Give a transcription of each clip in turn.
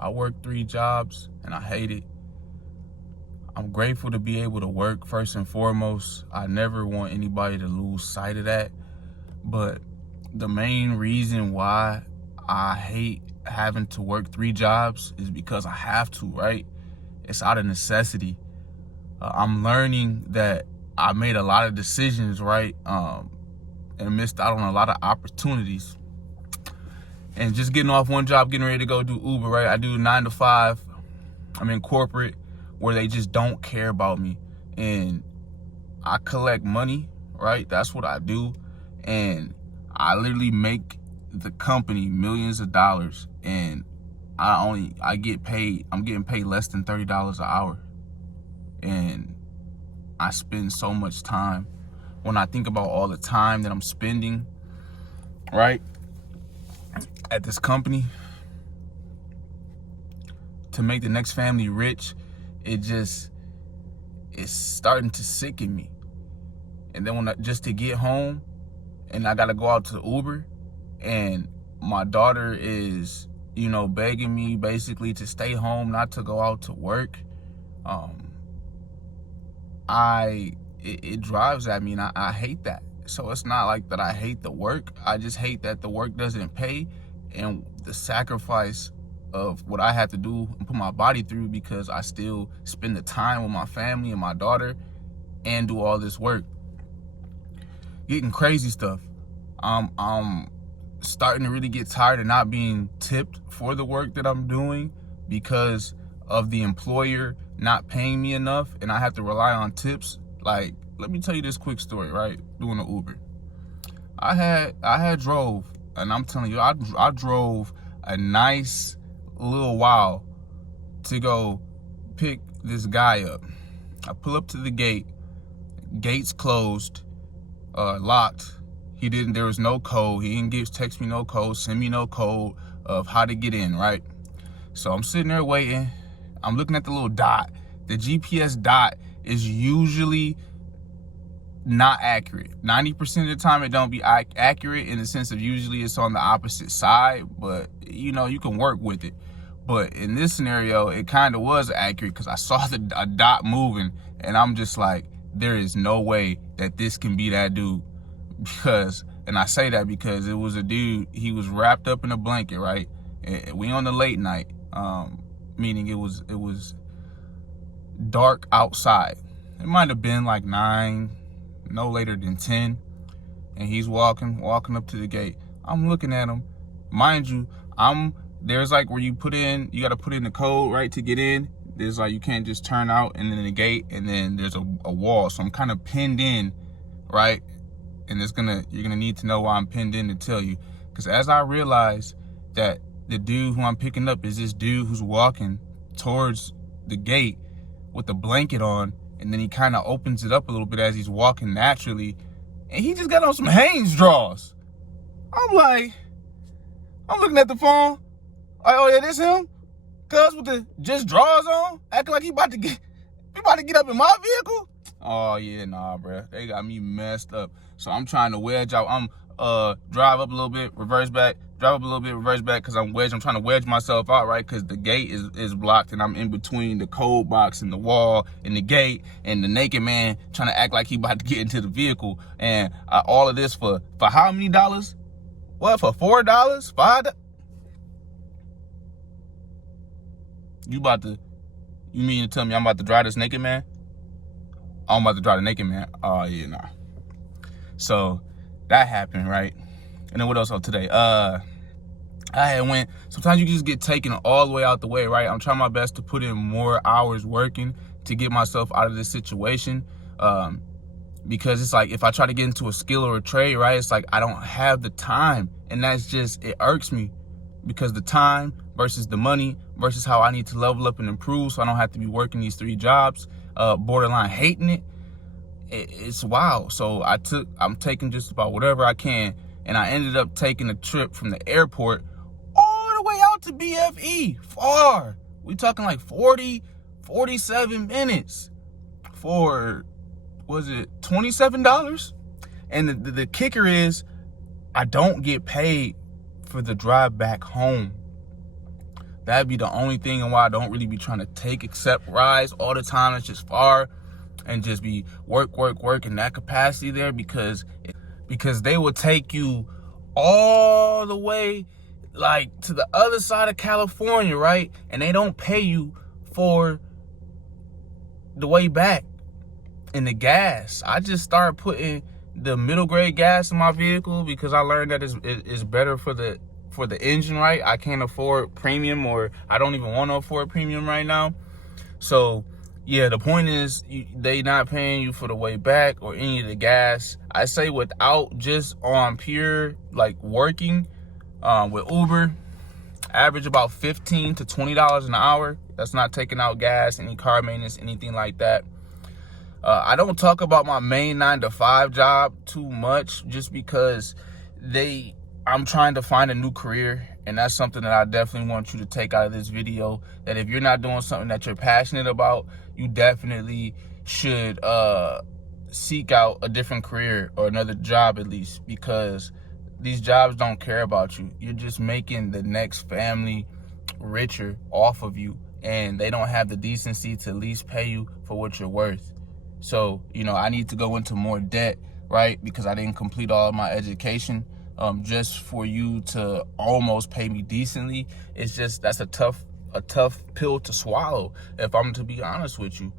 I work 3 jobs and I hate it. I'm grateful to be able to work first and foremost. I never want anybody to lose sight of that. But the main reason why I hate having to work 3 jobs is because I have to, right? It's out of necessity. I'm learning that I made a lot of decisions, right? And missed out on a lot of opportunities. And just getting off one job, getting ready to go do Uber, right? I do 9 to 5. I'm in corporate where they just don't care about me. And I collect money, right? That's what I do. And I literally make the company millions of dollars. And I'm getting paid less than $30 an hour. And I spend so much time. When I think about all the time that I'm spending, right, at this company to make the next family rich, it's starting to sicken me. And then just to get home, and I gotta go out to Uber, and my daughter is, begging me basically to stay home, not to go out to work. It drives at me, and I hate that. So it's not like that I hate the work. I just hate that the work doesn't pay, and the sacrifice of what I have to do and put my body through because I still spend the time with my family and my daughter and do all this work. Getting crazy stuff. I'm starting to really get tired of not being tipped for the work that I'm doing because of the employer not paying me enough, and I have to rely on tips. Like, let me tell you this quick story, right? Doing an Uber. I had drove, and I'm telling you, I drove a nice little while to go pick this guy up. I pull up to the gate, gates closed, locked. There was no code. He didn't text me no code, send me no code of how to get in, right? So I'm sitting there waiting. I'm looking at the little dot. The GPS dot is usually not accurate. 90% of the time it don't be accurate, in the sense of usually it's on the opposite side, but you can work with it. But in this scenario, it kind of was accurate because I saw a dot moving, and I'm just like, there is no way that this can be that dude. And I say that because it was a dude, he was wrapped up in a blanket, right? And we on the late night, meaning it was dark outside. It might have been like 9, no later than 10, and he's walking up to the gate. I'm looking at him. Mind you, there's like where you got to put in the code, right, to get in. There's like, you can't just turn out and then the gate, and then there's a wall. So I'm kind of pinned in, right? And you're gonna need to know why I'm pinned in to tell you. Because as I realize that the dude who I'm picking up is this dude who's walking towards the gate with the blanket on, and then he kind of opens it up a little bit as he's walking naturally, and he just got on some Hanes drawers. I'm looking at the phone. Oh yeah, this him? Cuz with the just drawers on, acting like he about to get up in my vehicle. Oh yeah, nah, bro. They got me messed up. So I'm trying to wedge out. I'm drive up a little bit, reverse back, drive up a little bit, reverse back, because I'm trying to wedge myself out, right? Because the gate is blocked, and I'm in between the code box and the wall and the gate, and the naked man trying to act like he about to get into the vehicle. And all of this for how many dollars? What, for $4? $5? You mean to tell me I'm about to drive this naked man? I'm about to drive the naked man. Oh yeah, nah. So that happened, right? And then what else today? I had went. Sometimes you just get taken all the way out the way, right? I'm trying my best to put in more hours working to get myself out of this situation. Because it's like, if I try to get into a skill or a trade, right, it's like I don't have the time, and it irks me, because the time versus the money versus how I need to level up and improve so I don't have to be working these 3 jobs, borderline hating it. It's wild. So I'm taking just about whatever I can, and I ended up taking a trip from the airport all the way out to BFE, far. We talking like 47 minutes for, was it $27? And the kicker is, I don't get paid for the drive back home. That'd be the only thing and why I don't really be trying to take except rides all the time. It's just far and just be work in that capacity there, because they will take you all the way like to the other side of California, right? And they don't pay you for the way back. And the gas, I just started putting the middle grade gas in my vehicle because I learned that it's better for the engine, right? I can't afford premium, or I don't even want to afford premium right now. So yeah, the point is they not paying you for the way back or any of the gas. I say without just on pure like working with Uber, average about $15 to $20 an hour. That's not taking out gas, any car maintenance, anything like that. I don't talk about my main 9-to-5 job too much just because I'm trying to find a new career, and that's something that I definitely want you to take out of this video, that if you're not doing something that you're passionate about, you definitely should seek out a different career or another job at least, because these jobs don't care about you. You're just making the next family richer off of you, and they don't have the decency to at least pay you for what you're worth. So, I need to go into more debt, right? Because I didn't complete all of my education. Just for you to almost pay me decently, that's a tough pill to swallow, if I'm to be honest with you.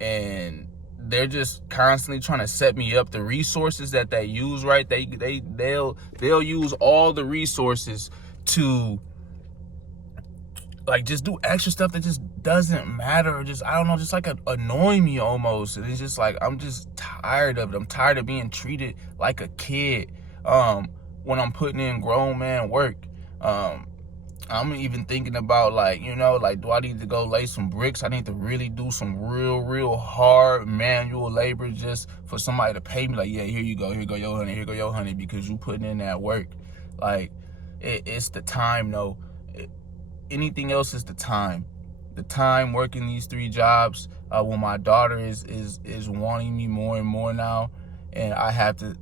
And they're just constantly trying to set me up. The resources that they use, right? They'll use all the resources to like just do extra stuff that just doesn't matter, or just, I don't know, just like annoy me almost. And it's just like, I'm just tired of it. I'm tired of being treated like a kid when I'm putting in grown man work. I'm even thinking about like, do I need to go lay some bricks? I need to really do some real hard manual labor just for somebody to pay me. Like, yeah, here you go your honey, here go your honey, because you putting in that work. Like, it's the time though. Anything else is the time working these 3 jobs, when my daughter is wanting me more and more now, and I have to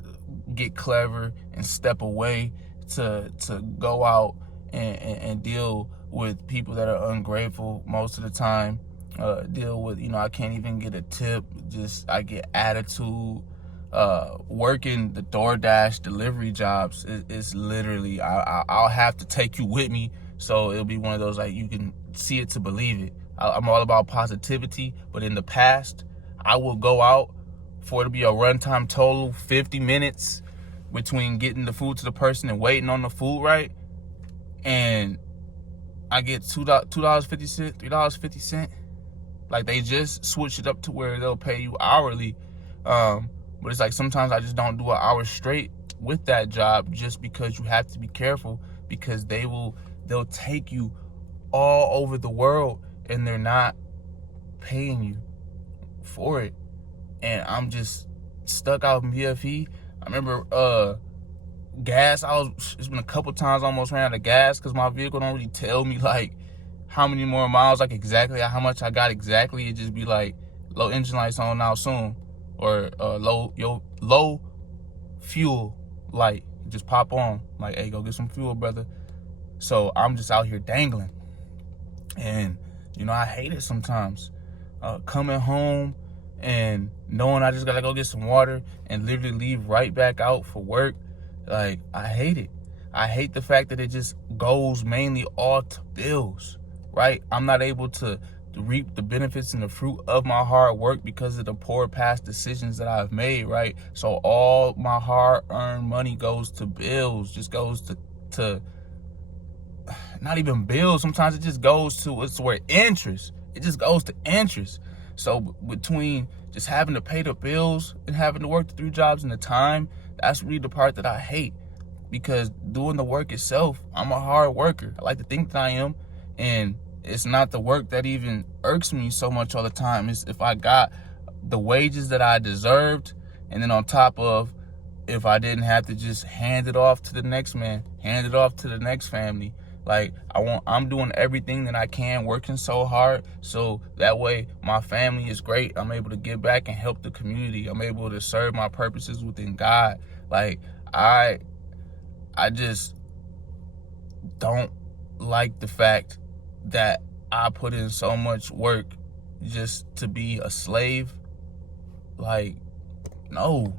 get clever and step away to go out and deal with people that are ungrateful most of the time, deal with, I can't even get a tip, just I get attitude. Working the DoorDash delivery jobs is literally, I'll have to take you with me. So it'll be one of those, like, you can see it to believe it. I'm all about positivity, but in the past, I will go out for it to be a runtime total 50 minutes between getting the food to the person and waiting on the food, right? And I get $2.50, $3.50. Like, they just switch it up to where they'll pay you hourly. But it's like sometimes I just don't do an hour straight with that job, just because you have to be careful, because they'll take you all over the world and they're not paying you for it. And I'm just stuck out in BFE. I remember gas, it's been a couple times I almost ran out of gas because my vehicle don't really tell me like how many more miles, like exactly how much I got exactly. It just be like low engine lights on now soon, or low fuel light, just pop on, like, hey, go get some fuel, brother. So I'm just out here dangling. And, I hate it sometimes. Coming home and knowing I just gotta go get some water and literally leave right back out for work. Like, I hate it. I hate the fact that it just goes mainly all to bills, right? I'm not able to reap the benefits and the fruit of my hard work because of the poor past decisions that I've made, right? So all my hard-earned money goes to bills, just goes to not even bills. Sometimes it just goes to, it's where interest. It just goes to interest. So between just having to pay the bills and having to work the 3 jobs and the time, that's really the part that I hate. Because doing the work itself, I'm a hard worker. I like to think that I am. And it's not the work that even irks me so much all the time. It's if I got the wages that I deserved, and then on top of, if I didn't have to just hand it off to the next man, hand it off to the next family. Like, I'm doing everything that I can, working so hard, so that way my family is great. I'm able to give back and help the community. I'm able to serve my purposes within God. Like, I just don't like the fact that I put in so much work just to be a slave. Like, no.